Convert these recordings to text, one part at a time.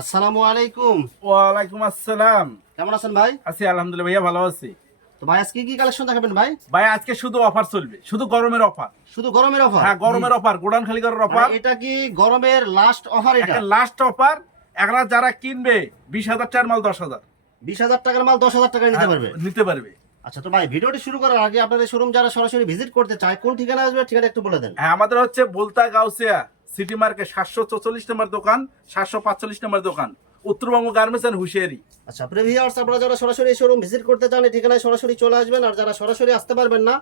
আসসালামু আলাইকুম। ওয়ালাইকুম আসসালাম। কেমন আছেন ভাই? আছি আলহামদুলিল্লাহ ভাইয়া, ভালো আছি। তো ভাই আজকে কি কালেকশন দেখাবেন ভাই? ভাই আজকে শুধু অফার চলবে, শুধু গরমের অফার। শুধু গরমের অফার? হ্যাঁ, গরমের অফার, গোডাউন খালি করার অফার। এটা কি গরমের লাস্ট অফার? এটা একটা লাস্ট অফার। এখানে যারা কিনবে 20,000 টাকার মাল 10,000, 20,000 টাকার মাল 10,000 টাকায় নিতে পারবে। নিতে পারবে। আচ্ছা, তো ভাই ভিডিওটি শুরু করার আগে আপনাদের শোরুম যারা সরাসরি ভিজিট করতে চায় কোন ঠিকানা আসবে ঠিকানা একটু বলে দেন। হ্যাঁ, আমাদের হচ্ছে বলতা গাউসিয়া সিটি মার্কেট 744 নম্বর দোকান, 745 নম্বর দোকান, উত্তরবঙ্গ গার্মেন্টস এন্ড হুশিয়ারি। আচ্ছা প্রিভিউয়ার্স, আপনারা যারা সরাসরি শোরুম ভিজিট করতে চান এই ঠিকানায় সরাসরি চলে আসবেন। আর যারা সরাসরি আসতে পারবেন না,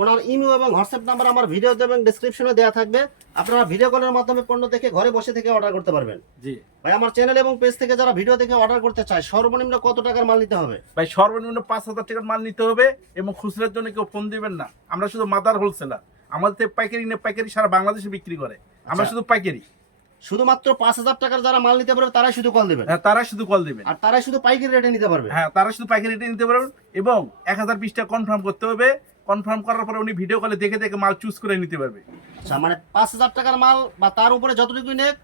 ওনার ইমেল এবং হোয়াটসঅ্যাপ নাম্বার আমার ভিডিওতে এবং ডেসক্রিপশনে দেওয়া থাকবে। আপনারা ভিডিও কলের মাধ্যমে পণ্য দেখে ঘরে বসে থেকে অর্ডার করতে পারবেন। জি ভাই, আমার চ্যানেল এবং পেজ থেকে যারা ভিডিও দেখে অর্ডার করতে চায় সর্বনিম্ন কত টাকার মাল নিতে হবে? ভাই, সর্বনিম্ন 5,000 টাকার মাল নিতে হবে এবং খুচরার জন্য কেউ ফোন দিবেন না। আমরা শুধু মাদার হোলসেলার, আমাদের পাইকারি নিয়ে পাইকারি সারা বাংলাদেশে বিক্রি করে। আমরা শুধু পাইকারি। শুধুমাত্র 5,000 টাকার যারা মাল নিতে পারবে তারাই শুধু কল দেবেন। হ্যাঁ, তারা শুধু কল দিবেন। আর তারাই শুধু পাইকারি রেটে নিতে পারবে। হ্যাঁ, তারা শুধু পাইকারি রেটে নিতে পারবেন এবং 1020 টাকা কনফার্ম করতে হবে। কনফার্ম করার পরে উনি ভিডিও কলে দেখে দেখে মাল চুজ করে নিতে পারবে। আচ্ছা, মানে 5,000 টাকার মাল বা তার উপরে যতটুকুই নেক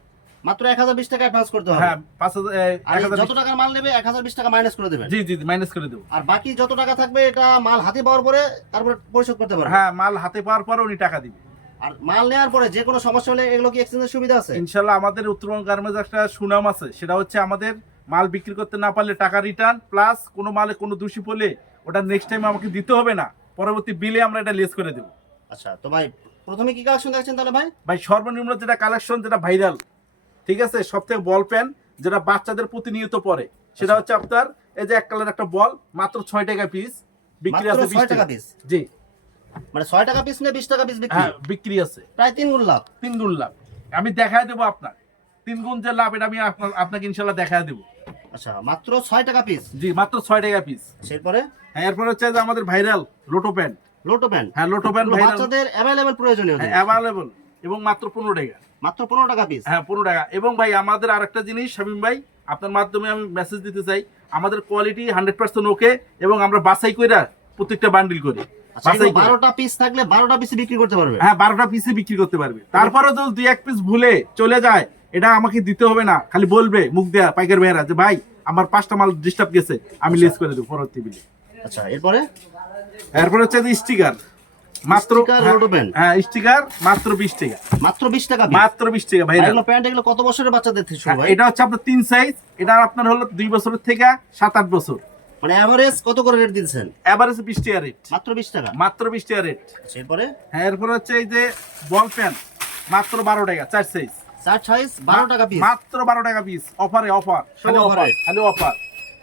মাত্র 1020 টাকা অ্যাডভান্স করতে হবে। হ্যাঁ, 5,000 যত টাকার মাল নেবে 1020 টাকা মাইনাস করে দেবেন। জি জি, মাইনাস করে দেবো। আর বাকি যত টাকা থাকবে এটা মাল হাতে পাওয়ার পরে তারপরে পরিশোধ করতে পারবে। হ্যাঁ, মাল হাতে পাওয়ার পরে উনি টাকা দিবে। আর মাল নেওয়ার পরে যে কোনো সমস্যা হলে এগুলো কি এক্সচেঞ্জের সুবিধা আছে? ইনশাল্লাহ আমাদের উত্তরবঙ্গ গার্মেন্টস একটা সুনাম আছে, সেটা হচ্ছে আমাদের মাল বিক্রি করতে না পারলে টাকা রিটার্ন, প্লাস কোনো মালে কোনো দোষী পড়লে ওটা নেক্সট টাইম আমাকে দিতে হবে না, পরবর্তী বিলে আমরা এটা লেস করে দেবো। আচ্ছা, তো ভাই প্রথমে কি কালেকশন দেখছেন তাহলে ভাই? ভাই, সর্বনিম্ন যেটা কালেকশন, যেটা ভাইরাল, ঠিক আছে, সব থেকে বল পেন যেটা বাচ্চাদের প্রতিনিয়ত পরে, সেটা হচ্ছে আপনার এই যে এক কালার একটা বল, মাত্র 6 টাকা পিস বিক্রি আছে। 6 টাকা পিস? জি, মানে 6 টাকা পিস নিয়ে 20 টাকা পিস বিক্রি? হ্যাঁ, বিক্রি আছে। প্রায় 3 গুণ লাভ। 3 গুণ লাভ। আমি দেখায় দেবো আপনার 3 গুণ যে লাভ, এটা আমি আপনাকে ইনশাল্লাহ দেখায় দেবো। আচ্ছা, মাত্র 6 টাকা পিস? জি, মাত্র 6 টাকা পিস। এরপরে? হ্যাঁ, এরপর হচ্ছে যে আমাদের viral lotto pant. Lotto pant? হ্যাঁ, লোটো প্যান্ট ভাইরাল, বাচ্চাদের अवेलेबल প্রয়োজনীয়। হ্যাঁ, অ্যাভেলেবল এবং মাত্র 15 টাকা। মাত্র 15 টাকা পিস? হ্যাঁ, 15 টাকা। এবং ভাই আমাদের আরেকটা জিনিস শামীম ভাই, আপনার মাধ্যমে আমি মেসেজ দিতে চাই, আমাদের কোয়ালিটি 100% ওকে এবং আমরা বাছাই কইরা প্রত্যেকটা বান্ডিল করি। আচ্ছা, 12টা পিস থাকলে 12টা পিস বিক্রি করতে পারবে? হ্যাঁ, 12টা পিসে বিক্রি করতে পারবে। তারপরে যদি 2-1 পিস ভুলে চলে যায়, এটা আমাকে দিতে হবে না, খালি বলবে মুখ দেয়া পাইকার ভাইরা যে ভাই আমার 5টা মাল ডিস্টার্ব গেছে, আমি লেস করে দেবো পরবর্তী বিলে। আচ্ছা, এরপরে? এরপর হচ্ছে যে স্টিকার, মাত্র লোটো প্যান্ট? হ্যাঁ, স্টিকার মাত্র 20 টাকা। মাত্র 20 টাকা পিস? মাত্র 20 টাকা ভাই। এগুলো প্যান্ট এগুলো কত বছরের বাচ্চাদের থেকে শুরু ভাই? এটা হচ্ছে আপনার 3 সাইজ, এটা আপনার হলো 2 বছরের থেকে 7-8 বছর। মানে এভারেজ কত করে রেট দিচ্ছেন? এভারেজ 20 টাকা রেট। মাত্র 20 টাকা? মাত্র 20 টাকা রেট। এরপরে? হ্যাঁ, এরপর হচ্ছে এই যে বল পেন, মাত্র 12 টাকা 4 সাইজ। 4 সাইজ 12 টাকা পিস? মাত্র 12 টাকা পিস। অফারে অফার, খালি অফার, খালি অফার।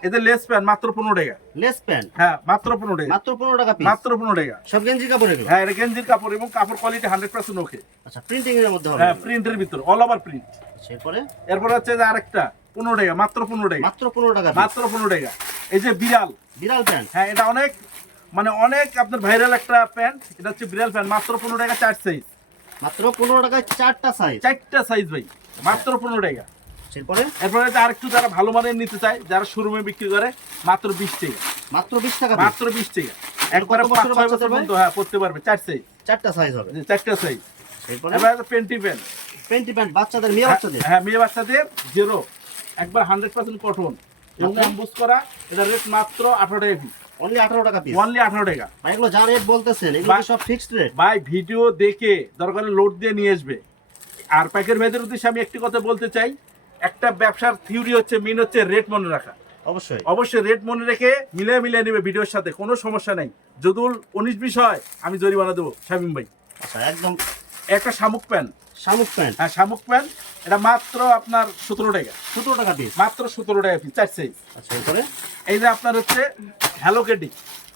এই যে লেস প্যান মাত্র 15 টাকা। Less pant? হ্যাঁ, মাত্র 15 টাকা। মাত্র 15 টাকা পিস? মাত্র 15 টাকা। সব গেঞ্জি কাপড় এগুলো? হ্যাঁ, এটা গেঞ্জির কাপড় এবং কাপড় কোয়ালিটি 100% ওকে। আচ্ছা, প্রিন্টিং এর মধ্যে হবে? হ্যাঁ, প্রিন্টের ভিতর, অল ওভার প্রিন্ট। এরপরে? এরপর হচ্ছে যে আরেকটা 15 টাকা, মাত্র 15 টাকা। মাত্র 15 টাকা? মাত্র 15 টাকা। এই যে বিড়াল, বিড়াল প্যান্ট? হ্যাঁ, এটা অনেক মানে অনেক আপনার ভাইরাল একটা প্যান্ট, এটা হচ্ছে বিড়াল প্যান্ট, মাত্র 15 টাকা 4 সাইজ। মাত্র 15 টাকায় 4টা সাইজ? 4টা সাইজ ভাই, মাত্র 15 টাকা। এরপরে? এরপরে আরেকটু যারা ভালো মানের নিতে চায়, যারা শোরুমে বিক্রি করে, মাত্র 20 টাকা। মাত্র 20 টাকা? মাত্র 20 টাকা। একবারে কত বছরের 5-6 বছর পর্যন্ত হ্যাঁ পড়তে পারবে। 4 সাইজ? 4টা সাইজ হবে? 4টা সাইজ। এরপরে? এবার পেন্টি প্যান্ট। পেন্টি প্যান্ট বাচ্চাদের, মেয়ে বাচ্চাদের? হ্যাঁ, মেয়ে বাচ্চাদের জেরো, একবার 100% কটন এবং এমবোস করা। এটা রেট মাত্র 18 টাকা পিস। অনলি 18 টাকা পিস? অনলি 18 টাকা। ভাই এগুলো যা রেট বলতেছেন এগুলো কি সব ফিক্সড রেট? ভাই, ভিডিও দেখে দরকারে লোড দিয়ে নিয়ে আসবে। আর প্যাকের ভেতর উদ্দেশ্যে আমি একটি কথা বলতে চাই, একটা ব্যবসার থিওরি হচ্ছে, মেন হচ্ছে রেট মনে রাখা। অবশ্যই অবশ্যই রেট মনে রেখে মিলিয়ে নেবে ভিডিওর সাথে, কোনো সমস্যা নাই। যদি 19-20 হয় আমি জরিমানা দেবো শামীম ভাই। আচ্ছা, একদম। একটা শামুক প্যান্ট। শামুক প্যান্ট? হ্যাঁ, শামুক প্যান্ট, এটা মাত্র আপনার 17 টাকা। 17 টাকা পিস? মাত্র 17 টাকা পিস, 4 সাইজ। আচ্ছা, এরপরে? এই যে আপনার হচ্ছে Hello Kitty.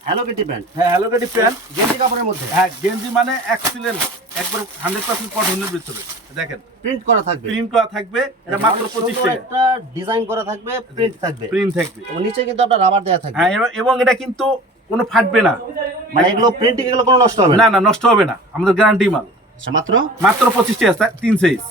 Hello Kitty pant? হ্যাঁ, হ্যালো কেটি প্যান্ট, গেঞ্জি কাপড়ের মধ্যে? হ্যাঁ, গেঞ্জি মানে এক্সিলেন্ট, একবার 100% কটনের ভিতরে। দেখেন প্রিন্ট করা থাকবে? প্রিন্ট করা থাকবে, এটা মাত্র 25 টাকা। একটা ডিজাইন করা থাকবে, প্রিন্ট থাকবে? প্রিন্ট থাকবে এবং নিচে কিন্তু আপনার রাবার দেয়া থাকবে? হ্যাঁ, এবং এটা কিন্তু কোনো ফাটবে না। মানে এগুলো প্রিন্টিং এগুলো কোনো নষ্ট হবে না না, নষ্ট হবে না, আমাদের গ্যারান্টি মাল। আচ্ছা, মাত্র? মাত্র 25 টাকা 3 সাইজ।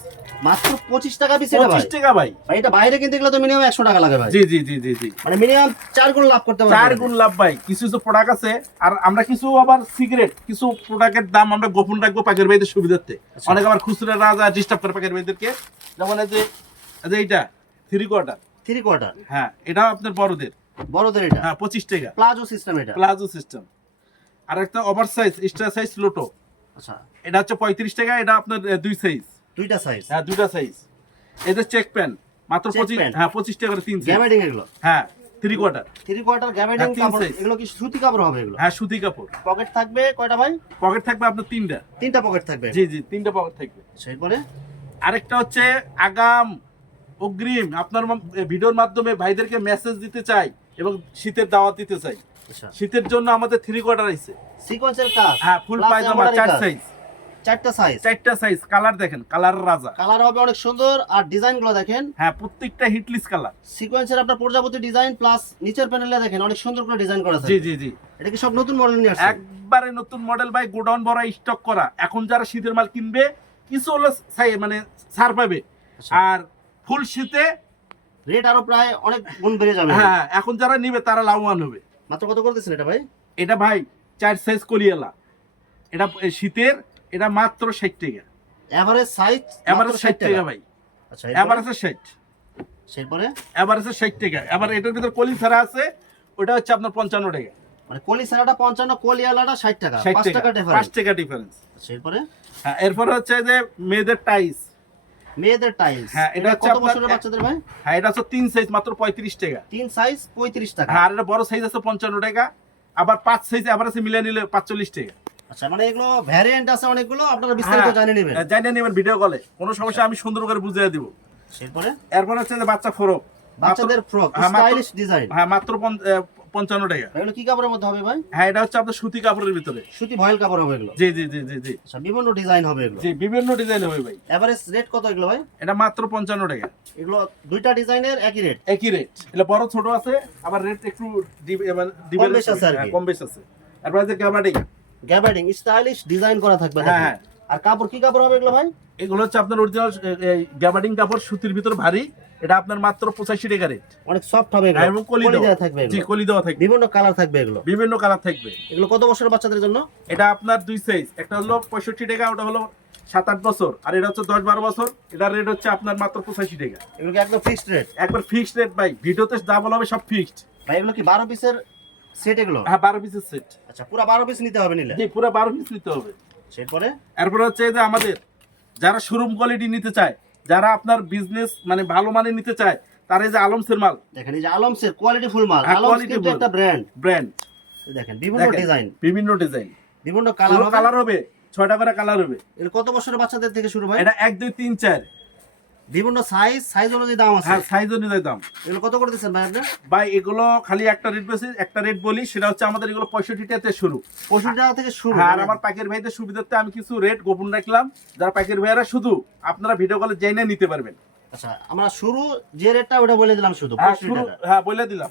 মাত্র 25 টাকা পিস? এটা ভাই 25 টাকা ভাই। ভাই এটা বাইরে কিনতে গেলে তো মিনিমাম 100 টাকা লাগে ভাই। জি জি জি জি জি, মানে মিনিমাম 4 গুণ লাভ করতে পারবেন। 4 গুণ লাভ ভাই। কিছু কিছু প্রোডাক্ট আছে, আর আমরা কিছু আবার সিগারেট, কিছু প্রোডাক্টের দাম আমরা গোপন রাখবো পাকের ভাইদের সুবিধার্থে। অনেক আবার খুচরা রাজা ডিস্টার্ব করে পাকের ভাইদেরকে। যেমন এই যে এইটা 3 কোয়ার্টার, 3/4 হ্যাঁ, এটাও আপনার বড়দের। বড়দের এটা হ্যাঁ, 25 টাকা। প্লাজো সিস্টেম এটা। Palazzo system. আর একটা ওভার সাইজ এক্সট্রা সাইজ লোটো, আচ্ছা, এটা হচ্ছে 35 টাকা। এটা আপনার 2 সাইজ। দুইটা সাইজ। হ্যাঁ, দুটা সাইজ। এদের চেক প্যান্ট মাত্র Check 25, pant? হ্যাঁ 25 টাকা করে 3 সাইজ। গ্যাবার্ডিং এগুলো হ্যাঁ, 3/4। 3/4 গ্যাবার্ডিং হ্যাঁ, তিন কাপড়। size। এগুলো কি সুতি কাপড় হবে এগুলো? হ্যাঁ, সুতি কাপড়। পকেট থাকবে কয়টা ভাই? পকেট থাকবে আপনার 3টা। 3টা পকেট থাকবে। জি জি, 3টা পকেট থাকবে। এরপরে আরেকটা হচ্ছে আগাম অগ্রিম আপনার ভিডিওর মাধ্যমে ভাইদেরকে মেসেজ দিতে চাই এবং শীতের দাওয়াত দিতে চাই। আচ্ছা, শীতের জন্য আমাদের 3/4 আছে। সিকোয়েন্সের কাজ। হ্যাঁ, ফুল plus পায়জামা embroidery 4 কাজ। সাইজ। 4টা সাইজ। 4টা সাইজ। কালার দেখেন, কালার রাজা। কালার হবে অনেক সুন্দর আর ডিজাইন গুলো দেখেন। হ্যাঁ, প্রত্যেকটা হিটলিস কালার। সিকোয়েন্সের আপনার প্রজাপতি ডিজাইন প্লাস নিচের প্যানেলে দেখেন অনেক সুন্দর করে ডিজাইন করা আছে। জি জি জি, এটা কি সব নতুন মডেল নিয়ে আসছে? একবারে নতুন মডেল ভাই, গোডাউন ভরা স্টক করা। এখন যারা শীতের মাল কিনবে কিছু হলো মানে ছাড় পাবে। আচ্ছা। আর ফুল শীতে রেট আরো প্রায় অনেক গুণ বেড়ে যাবে। হ্যাঁ, এখন যারা নিবে তারা লাভবান হবে। মাত্র কত করতেছেন এটা ভাই? এটা ভাই 4 সাইজ কলিয়ালা। এটা শীতের, এটা মাত্র 60 টাকা। এভারেজ সাইজ এভারেজ 60 টাকা ভাই। আচ্ছা, এভারেজে 60। এরপরে এভারেজে 60 টাকা। এবার এটার ভিতর কলি ছাড়া আছে, ওটা হচ্ছে আপনার 55 টাকা। মানে কলি সারাটা 55, কলি আলাটা 60 টাকা। 60 5 টাকা 5 ডিফারেন্স। টাকা ডিফারেন্স। আচ্ছা, এরপরে হ্যাঁ, এরপরে হচ্ছে যে মেয়েদের টাইস। মেয়েদের টাইলস। হ্যাঁ, এটা হচ্ছে কত আপনার বছরের বাচ্চাদের ভাই? হ্যাঁ, এটা হচ্ছে 3 সাইজ মাত্র 35 টাকা। 3 সাইজ 35 টাকা। হ্যাঁ, আর এটা বড় সাইজ আছে 55 টাকা। আবার 5 সাইজ এভারেজে মিলিয়ে নিলে 45 টাকা। আচ্ছা, মানে এগুলো ভ্যারিয়েন্ট আছে অনেকগুলো, আপনারা বিস্তারিত জানিয়ে নেবেন। জানিয়ে নেবেন ভিডিও কলে, কোনো সমস্যা আমি সুন্দর করে বুঝিয়ে দিব। এরপরে এরপর হচ্ছে যে বাচ্চা ফ্রক। বাচ্চাদের ফ্রক হ্যাঁ, মাত্র- স্টাইলিশ ডিজাইন। হ্যাঁ, মাত্র 55 টাকা। এগুলো কি কাপড়ের মধ্যে হবে ভাই? হ্যাঁ, এটা হচ্ছে আপনার সুতি কাপড়ের ভিতরে। সুতি ভয়েল কাপড় হবে এগুলো। জি জি জি জি জি আচ্ছা, বিভিন্ন ডিজাইন হবে এগুলো। জি, বিভিন্ন ডিজাইন হবে ভাই। এভারেজ রেট কত এগুলো ভাই? এটা মাত্র 55 টাকা। এগুলো দুইটা ডিজাইনের একই রেট। একই রেট। এটা বড় ছোট আছে, আবার রেট একটু কম বেশ আছে আর কি। কম বেশ আছে। এরপর আছে গ্যাবার্ডিং। গ্যাবার্ডিং স্টাইলিশ ডিজাইন করা থাকবে। হ্যাঁ, দেখেন। হ্যাঁ। আর কাপড় কি কাপড় হবে এগুলো ভাই? এগুলো হচ্ছে আপনার অরিজিনাল গ্যাবার্ডিং কাপড়, সুতির ভিতর ভারী। এটা আপনার মাত্র 85 টাকা রেট। অনেক সফট হবে এগুলো। এবং কলি দেওয়া দেওয়া থাকবে জি, এগুলো। কলি দেওয়া থাকবে। বিভিন্ন কালার থাকবে এগুলো। বিভিন্ন কালার থাকবে। এগুলো কত বছরের বাচ্চাদের জন্য? এটা আপনার 2 সাইজ। একটা হলো 65 টাকা, ওটা হলো 7-8 বছর। আর এটা হচ্ছে 10-12 বছর। এটার রেট হচ্ছে আপনার মাত্র 85 টাকা। এগুলো কি একদম ফিক্সড রেট? একবার ফিক্সড রেট ভাই, ভিডিওতে যা বলা হবে সব ফিক্সড। ভাই এগুলো কি 12 পিসের সেট এগুলো? হ্যাঁ, 12 পিসের সেট। আচ্ছা, পুরো 12 পিস নিতে হবে নিলে। জি, পুরো 12 পিস নিতে হবে। এরপরে এরপর হচ্ছে যে আমাদের যারা শোরুম কোয়ালিটি নিতে চায়, যারা আপনার বিজনেস মানে ভালো মানের নিতে চায়, তারা এই যে আলমসের মাল। দেখেন এই যে আলমসের কোয়ালিটি ফুল মাল। হ্যাঁ, আলমস quality কিন্তু full। একটা ব্র্যান্ড। ব্র্যান্ড দেখেন বিভিন্ন ডিজাইন, বিভিন্ন ডিজাইন, বিভিন্ন কালার হবে। কালার হবে 6টা করে কালার হবে। এর কত বছরের বাচ্চাদের থেকে শুরু ভাই? এটা 1 2 3 4 বিভিন্ন সাইজ অনুযায়ী দাম আছে। হ্যাঁ, সাইজ অনুযায়ী দাম। এগুলো কত করে দিচ্ছেন ভাই আপনি? ভাই এগুলো খালি একটা রেট বেশি, একটা রেট বলি, সেটা হচ্ছে আমাদের এগুলো 65 টাকাতে শুরু। 65 টাকা থেকে শুরু। হ্যাঁ, আর মানে- আমার পাইকারি ভাইদের সুবিধার্থে আমি কিছু রেট গোপন রাখলাম, যারা পাইকারি ভাইরা শুধু আপনারা ভিডিও কলে জেনে নিতে পারবেন। আচ্ছা, আমরা শুরু যে রেটটা ওটা বলে দিলাম শুধু হ্যাঁ, 65 শুরু, টাকা। হ্যাঁ বলে দিলাম।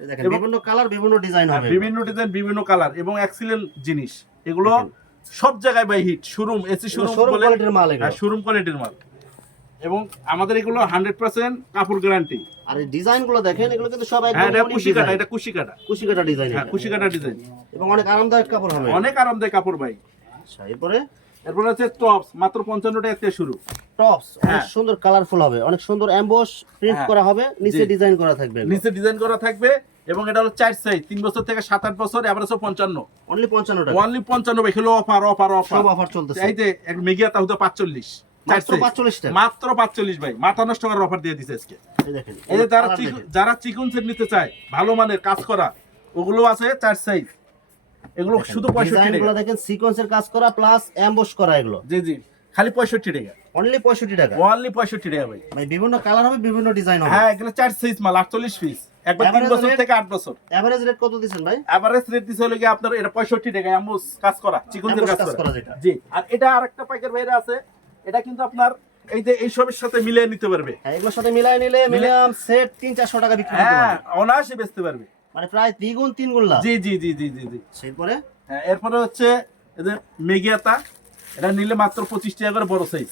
এই দেখেন এবং- বিভিন্ন কালার বিভিন্ন ডিজাইন হবে। বিভিন্ন ডিজাইন, বিভিন্ন কালার এবং এক্সিলেন্ট জিনিস এগুলো। দেখেন। সব জায়গায় বাই হিট, শোরুম এসি শোরুম শোরুম কোয়ালিটির মাল এগুলো। শোরুম কোয়ালিটির মাল। এবং আমাদের এগুলো 100% কাপড় গ্যারান্টি। আর এই ডিজাইন গুলো দেখেন, এগুলো কিন্তু সব হ্যাঁ, একদম এটা unique কুশি কাটা, design। এটা কুশি কাটা। কুশি কাটা ডিজাইন। হ্যাঁ, কুশি কাটা ডিজাইন এবং অনেক আরামদায়ক কাপড় হবে। অনেক আরামদায়ক কাপড় ভাই। আচ্ছা, এরপরে এরপর আছে টপস, মাত্র 55 টাকা থেকে শুরু। টপস অনেক হ্যাঁ। সুন্দর কালারফুল হবে, অনেক সুন্দর এমবস প্রিন্ট হ্যাঁ। করা হবে, নিচে জি। ডিজাইন করা থাকবে। নিচে ডিজাইন করা থাকবে এবং এটা হলো 4 সাইজ, 3 বছর থেকে 7-8 বছর, এভারেজ 55। অনলি 55 টাকা। অনলি 55 ভাই, হলো অফার অফার অফার। সব অফার চলতেছে। এই যে এক মেগিয়াটা হতো 45, মাত্র 45 টাকা। মাত্র 45 ভাই, মাথা নষ্ট করার অফার দিয়ে দিছে আজকে। এই দেখেন, এই যে কালার দেখেন। যারা চিকন সেট নিতে চায় ভালো মানের কাজ করা, ওগুলো আছে 4 সাইজ। এগুলো দেখেন, শুধু 65 ডিজাইনগুলো টাকা। দেখেন, সিকোয়েন্সের কাজ করা প্লাস এমবস করা এগুলো। জি জি, খালি 65 টাকা। অনলি 65 টাকা। অনলি 65 টাকা ভাই। ভাই বিভিন্ন কালার হবে, বিভিন্ন ডিজাইন হবে। হ্যাঁ, এগুলো 4 সাইজ মাল, 48 পিস, একবার 3 Average বছর rate? থেকে 8 বছর। এভারেজ রেট কত দিবেন ভাই? এভারেজ রেট দিছে হলো কি আপনার এটা 65 টাকা, এমবস কাজ করা, চিকনদের Emboss কাজ কাজ করা করা যেটা। জি। আর এটা আরেকটা পাইকার ভাইরা আছে, এটা কিন্তু আপনার এই যে এই সবের সাথে মিলিয়ে নিতে পারবে। হ্যাঁ, এগুলোর সাথে মিলাই নিলে মিনিমাম সেট 300-400 টাকা বিক্রি করতে হ্যাঁ, পারবে। অনায়াসে বেচতে পারবে। মানে প্রায় দ্বিগুণ 3 গুণ লাভ। জি জি জি জি জি জি। এরপরে হ্যাঁ, এরপরে হচ্ছে এই যে মেগিয়াতা, এটা নিলে মাত্র 25 টাকা করে বড় সাইজ।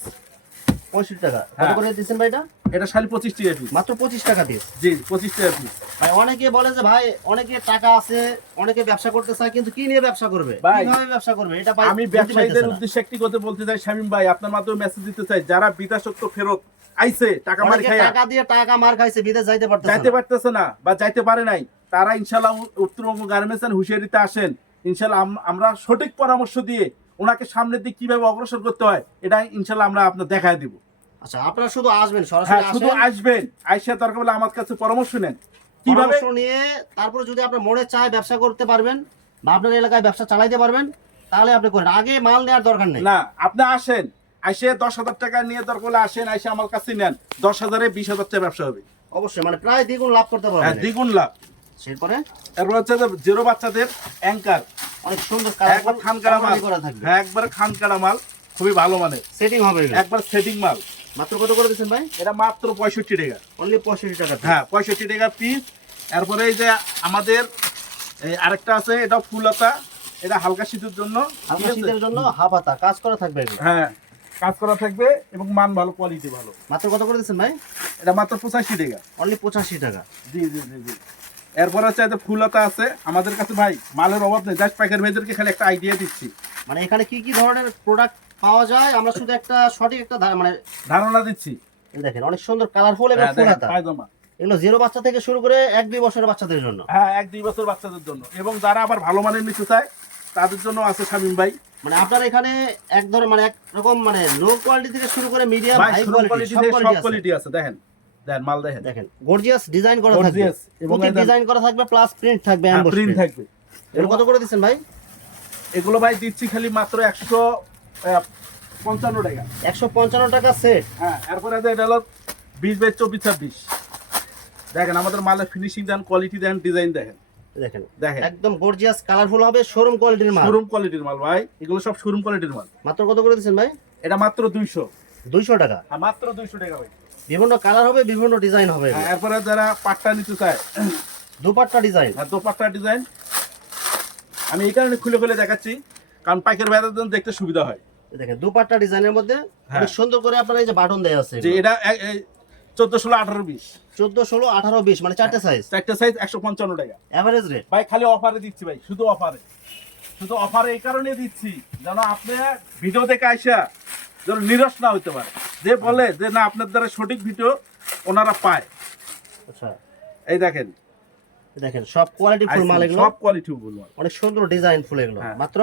65 টাকা। কত হ্যাঁ। করে দিচ্ছেন ভাই এটা? এটা খালি 25 টাকা পিস। মাত্র 25 টাকা পিস। জি 25 টাকা পিস। ভাই অনেকে বলে যে ভাই অনেকে টাকা আছে, অনেকে ব্যবসা করতে চায়, কিন্তু কি নিয়ে ব্যবসা করবে, ভাই, কিভাবে ব্যবসা করবে, এটা ভাই আমি বুঝতে ব্যবসায়ীদের পারতেছে না। উদ্দেশ্যে একটি কথা বলতে চাই শামীম ভাই, আপনার মাধ্যমে মেসেজ দিতে চাই, যারা বিদেশত্ব ফেরত আইছে টাকা মার অনেকে খায়া টাকা দিয়ে টাকা মার খাইছে, বিদেশ যাইতে পারতেছে যাইতে না। পারতেছে না বা যাইতে পারে নাই, তারা ইনশাল্লাহ উত্তরবঙ্গ গার্মেন্টস এন্ড হুঁশিয়ারিতে আসেন। ইনশাল্লাহ আমরা সঠিক পরামর্শ দিয়ে ওনাকে সামনের দিকে কিভাবে অগ্রসর করতে হয় এটা ইনশাল্লাহ আমরা আপনার দেখায় দিব। আচ্ছা, আপনারা শুধু আসবেন, হ্যাঁ, সরাসরি শুধু আসেন, আসবেন, আইসা দরকার হলে আমার কাছে পরামর্শ নেন কিভাবে। পরামর্শ নিয়ে তারপরে যদি আপনার মনে চায় ব্যবসা করতে পারবেন বা আপনার এলাকায় ব্যবসা চালাইতে পারবেন, তাহলে আপনি করেন। আগে মাল নেওয়ার দরকার নেই। না, আপনি আসেন, আইসে 10,000 টাকা নিয়ে দরকার হলে আসেন, আইসে আমার কাছে নেন, 10,000-এ 20,000 টাকা ব্যবসা হবে। অবশ্যই, মানে প্রায় দ্বিগুণ লাভ করতে হ্যাঁ, পারবেন। দ্বিগুণ লাভ। এরপরে এরপর হচ্ছে যে জিরো বাচ্চাদের অ্যাঙ্কার, অনেক সুন্দর একবার খান কাটা মাল, করা থাকবে। হ্যাঁ একবার খান কাটা মাল, খুবই ভালো মানের সেটিং হবে এগুলো। একবার সেটিং মাল। মাত্র কত করে দিচ্ছেন ভাই? এটা মাত্র 65 টাকা। অনলি 65 টাকা। হ্যাঁ, 65 টাকা পিস। এরপরে এই যে আমাদের এই আরেকটা আছে, এটা ফুলতা, এটা হালকা শীতের জন্য, হালকা ঠিক আছে? শীতের জন্য হাফাতা কাজ করা থাকবে এগুলো। হ্যাঁ, কাজ করা থাকবে এবং মান ভালো, কোয়ালিটি ভালো। মাত্র কত করে দিচ্ছেন ভাই? এটা মাত্র 85 টাকা। অনলি 85 টাকা। জি জি জি জি। এরপরে হচ্ছে যে ফুলতা আছে আমাদের কাছে ভাই, মালের অভাব নেই, জাস্ট পাইকারি ভাইদেরকে খালি একটা আইডিয়া দিচ্ছি, মানে এখানে কি কি ধরনের প্রোডাক্ট পাওয়া যায় আমরা শুধু একটা সঠিক একটা মানে ধারণা দিচ্ছি। এই দেখেন অনেক সুন্দর কালারফুল এবং হ্যাঁ, দেখেন, ফুলহাতা। পায়জামা। এগুলো জিরো বাচ্চা থেকে শুরু করে 1-2 বছরের বাচ্চাদের জন্য। হ্যাঁ, 1-2 বছর বাচ্চাদের জন্য, এবং যারা আবার ভালো মানের নিতে চায় তাদের জন্য আছে শামীম ভাই। মানে আপনার এখানে এক ধরনের মানে এক রকম মানে লো কোয়ালিটি থেকে শুরু করে মিডিয়াম ভাই, হাই শুরু কোয়ালিটি কোয়ালিটি সব থেকে সব কোয়ালিটি আছে। কোয়ালিটি আছে। দেখেন দেখেন মাল, দেখেন দেখেন গর্জিয়াস ডিজাইন করা থাকবে, Gorgeous, এবং প্রতি একদম- ডিজাইন করা থাকবে প্লাস প্রিন্ট থাকবে, হ্যাঁ, এমবস প্রিন্ট প্রিন্ট। থাকবে। এগুলো কত করে দিচ্ছেন ভাই? এগুলো ভাই দিচ্ছি খালি মাত্র 155 টাকা। 155 টাকা সেট। হ্যাঁ, এরপরে এটা হলো 20/24-26। দেখেন আমাদের মালের ফিনিশিং দেন, কোয়ালিটি দেন, ডিজাইন দেখেন দেখেন দেখেন একদম গর্জিয়াস কালারফুল হবে, শোরুম কোয়ালিটির মাল। শোরুম কোয়ালিটির মাল ভাই, এগুলো সব শোরুম কোয়ালিটির মাল। মাত্র কত করে দিচ্ছেন ভাই? এটা মাত্র 200। 200 টাকা। হ্যাঁ, মাত্র 200 টাকা ভাই। বিভিন্ন কালার হবে, বিভিন্ন ডিজাইন হবে। হ্যাঁ, এরপরে যারা পাট্টা নিতে চায়, দুপাট্টা ডিজাইন। হ্যাঁ, দোপাট্টা ডিজাইন আমি এই কারণে খুলে খুলে দেখাচ্ছি, কারণ পাইকারি ভাইদের জন্য দেখতে সুবিধা হয়। দেখেন দুপাট্টা ডিজাইনের মধ্যে হ্যাঁ। অনেক সুন্দর করে আপনার এই যে বাটন দেয়া আছে, যে এটা 14, 16, 18, 20 14, 16, 18, 20 মানে চারটে সাইজ। চারটা সাইজ 155 টাকা এভারেজ রেট। ভাই। খালি অফারে দিচ্ছি ভাই, শুধু অফারে, শুধু অফারে এই কারণে দিচ্ছি যেন আপনি ভিডিও দেখে আইসা যেন নিরাশ না হইতে পারে, যে বলে যে না আপনার দ্বারা সঠিক ভিডিও ওনারা পায়। আচ্ছা, এই দেখেন দেখেন সব কোয়ালিটি ফুল মাল এগুলো, সব কোয়ালিটি ফুল মাল, অনেক সুন্দর ডিজাইন ফুল এগুলো। হ্যাঁ। মাত্র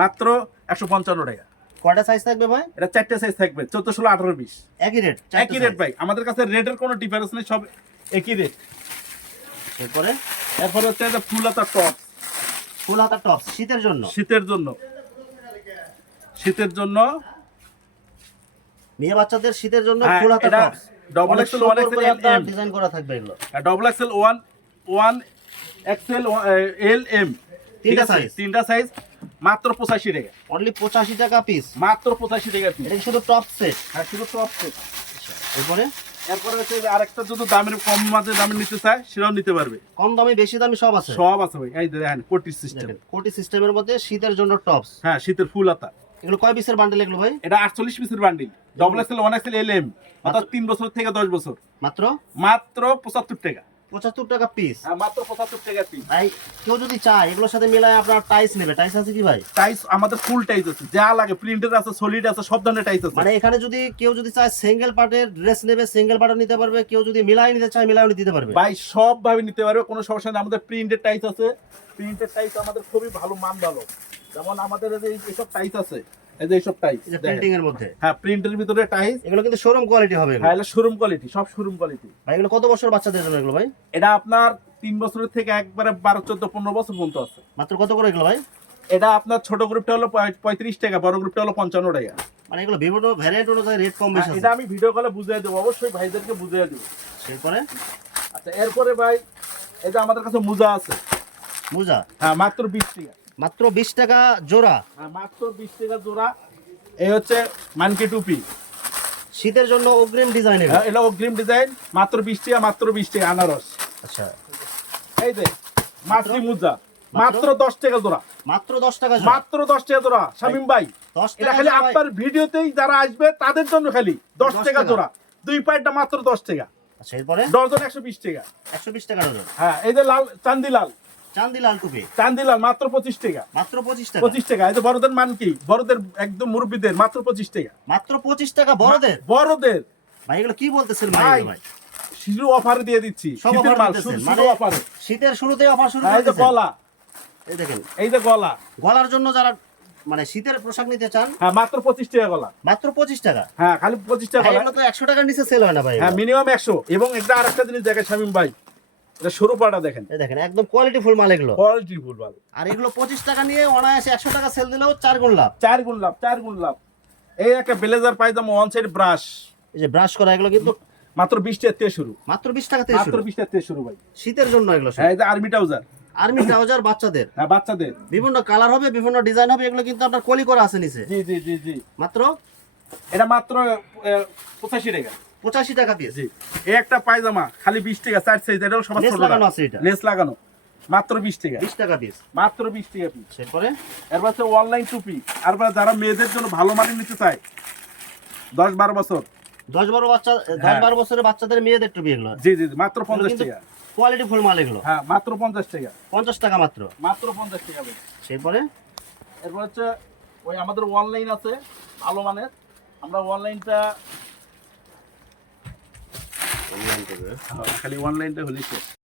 মাত্র 155 টাকা। কয়টা সাইজ থাকবে ভাই? এটা চারটে সাইজ থাকবে, 14, 16, 18, 20 একই রেট। একই রেট ভাই, আমাদের কাছে রেটের কোনো ডিফারেন্স নেই, সব একই রেট। এরপরে এরপর হচ্ছে যে ফুলতা টপ, ফুল হাতা টপ শীতের জন্য। শীতের জন্য, শীতের জন্য। মেয়ে বাচ্চাদের শীতের জন্য হ্যাঁ, ফুল হাতা এটা top. double XL, 1XL, LM, design করা থাকবে এগুলো। double XL, 1XL, LM, ঠিক আছে, size। তিনটা সাইজ, মাত্র 85 টাকা। অনলি 85 টাকা পিস। মাত্র 85 টাকা পিস। এটা কি শুধু টপ সেট? হ্যাঁ, শুধু টপ সেট। এরপরে এরপরে হচ্ছে যে আরেকটা যদি দামের কম মাঝে দামের নিতে চায় সেটাও নিতে পারবে, কম দামি বেশি দামি সব আছে। সব আছে ভাই। এই দেখেন কোটি সিস্টেম। দেখেন কোটি সিস্টেমের মধ্যে শীতের জন্য টপস। হ্যাঁ, শীতের ফুল হাতা। এগুলো কয় পিসের বান্ডেল এগুলো ভাই? এটা 48 পিসের bundle, double XL, 1XL, LM, অর্থাৎ 3 বছর থেকে 10 বছর। মাত্র মাত্র 75 টাকা। 75 টাকা পিস। হ্যাঁ, মাত্র 75 টাকা পিস। ভাই কেউ যদি চায় এগুলোর সাথে মিলায় আপনার টাইস নেবে, টাইস আছে কি ভাই? টাইস আমাদের ফুল টাইস আছে, যা লাগে প্রিন্টের আছে, সলিড আছে, সব ধরনের টাইস আছে। মানে এখানে যদি কেউ যদি চায় সিঙ্গেল পার্টের ড্রেস নেবে, সিঙ্গেল পার্টও নিতে পারবে, কেউ যদি মিলাই নিতে চায় মিলাইও দিতে পারবে। ভাই সব ভাবে নিতে পারবে, কোনো সমস্যা নেই। আমাদের প্রিন্টের টাইস আছে, প্রিন্টের টাইস আমাদের খুবই ভালো, মান ভালো। যেমন আমাদের এই যে এইসব টাইস আছে, এই যে এইসব টাইস, এই যে প্রিন্টিং এর মধ্যে। হ্যাঁ, প্রিন্টের ভিতরে টাইস, এগুলো কিন্তু শোরুম কোয়ালিটি হবে এগুলো। হ্যাঁ, এটা শোরুম কোয়ালিটি, সব শোরুম কোয়ালিটি। ভাই এগুলো কত বছর বাচ্চাদের জন্য এগুলো ভাই? এটা আপনার 3 বছরের থেকে একবারে 12, 14, 15 বছর পর্যন্ত আছে। মাত্র কত করে এগুলো ভাই? এটা আপনার ছোট গ্রুপটা হলো 35 টাকা, বড় গ্রুপটা হলো 55 টাকা। মানে এগুলো বিভিন্ন ভ্যারিয়েন্ট অনুযায়ী রেট কম বেশি হ্যাঁ, আছে। এটা আমি ভিডিও কলে বুঝিয়ে দেবো, অবশ্যই ভাইদেরকে বুঝিয়ে দেবো। এরপরে আচ্ছা, এরপরে ভাই এই যে আমাদের কাছে মোজা আছে। মোজা হ্যাঁ, মাত্র 20 টাকা। মাত্র 20 টাকা জোড়া। হ্যাঁ, মাত্র 20 টাকা জোড়া। এই হচ্ছে মানকি টুপি, শীতের জন্য অগ্রিম ডিজাইন এগুলো। হ্যাঁ, এটা অগ্রিম ডিজাইন, মাত্র 20 টাকা, মাত্র 20 টাকা। আনারস, আচ্ছা এই যে মাছলি মোজা, মাত্র 10 টাকা জোড়া। মাত্র 10 টাকা জোড়া। মাত্র 10 টাকা জোড়া শামীম ভাই। 10 এটা টাকা খালি জোড়া ভাই। আপনার ভিডিওতেই যারা আসবে তাদের জন্য খালি 10 টাকা জোড়া। 2 পাইটা মাত্র 10 টাকা, আচ্ছা এরপরে ডজন 120 টাকা। 120 টাকা ডজন। হ্যাঁ, এই যে লাল চান্দি লাল, চান্দি লাল টুপি চান্দি লাল মাত্র 25 টাকা, মাত্র 25 টাকা। 25 টাকা। এই যে বড়দের মান কি, বড়দের একদম মুরব্বীদের মাত্র 25 টাকা, মাত্র 25 টাকা বড়দের। বড়দের। ভাই এগুলো কি বলতেছেন ভাই, ভাই? ভাই শুধু অফারে দিয়ে দিচ্ছি, সব শীতের অফার মাল, দিতেছেন, শুধু মানে অফারে। শীতের শুরুতেই অফার শুরু এই যে করতেছেন। গলা, এই দেখেন, এই যে গলা, গলার জন্য যারা মানে শীতের পোশাক নিতে চান হ্যাঁ মাত্র 25 টাকা গলা, মাত্র 25 টাকা। হ্যাঁ খালি 25 টাকা ভাই গলা। এগুলো তো 100 টাকার নিচে সেল হয় না ভাই। হ্যাঁ মিনিমাম 100। এবং একটা আরেকটা জিনিস দেখেন শামীম ভাই, এটা সরু পাটা দেখেন, এই দেখেন একদম কোয়ালিটি ফুল মাল এগুলো। কোয়ালিটি ফুল মাল। আর এগুলো 25 টাকা নিয়ে অনায়াসে 100 টাকা সেল দিলেও 4 গুণ লাভ। 4 গুণ লাভ, 4 গুণ লাভ। এই একটা ব্লেজার পায়জামা ওয়ান সাইড ব্রাশ এই যে ব্রাশ করা এগুলো কিন্তু মাত্র 20 টাকা থেকে শুরু, মাত্র 20 টাকা থেকে মাত্র শুরু। 20 টাকা থেকে শুরু ভাই। শীতের জন্য এগুলো সব। হ্যাঁ, এই যে আর্মি ট্রাউজার, আর্মি ট্রাউজার বাচ্চাদের হ্যাঁ বাচ্চাদের, বিভিন্ন কালার হবে, বিভিন্ন ডিজাইন হবে, এগুলো কিন্তু আপনার কলি করা আছে নিচে। জি জি জি জি। মাত্র এটা মাত্র 85 টাকা। 85 টাকা পিস। জি। এই একটা পায়জামা খালি 20 টাকা, 4 সাইজ, এটাও সবার লেস ছোট লাগানো আছে এটা। লেস লাগানো, মাত্র 20 টাকা, 20 টাকা পিস। মাত্র 20 টাকা পিস। এরপরে এরপর হচ্ছে অনলাইন টুপি, আর যারা মেয়েদের জন্য ভালো মানের নিতে চায়, 10-12 বছর, 10-12 বাচ্চা, হ্যাঁ। 10-12 বছরের বাচ্চাদের মেয়েদের টুপি এগুলো। জি জি জি, মাত্র 50 টাকা। কোয়ালিটি ফুল মাল এগুলো। হ্যাঁ মাত্র 50 টাকা, 50 টাকা মাত্র। মাত্র 50 টাকা ভাই। এরপরে এরপর হচ্ছে ওই আমাদের অনলাইন আছে ভালো মানের, আমরা অনলাইনটা খালি অনলাইনটা হলিছে।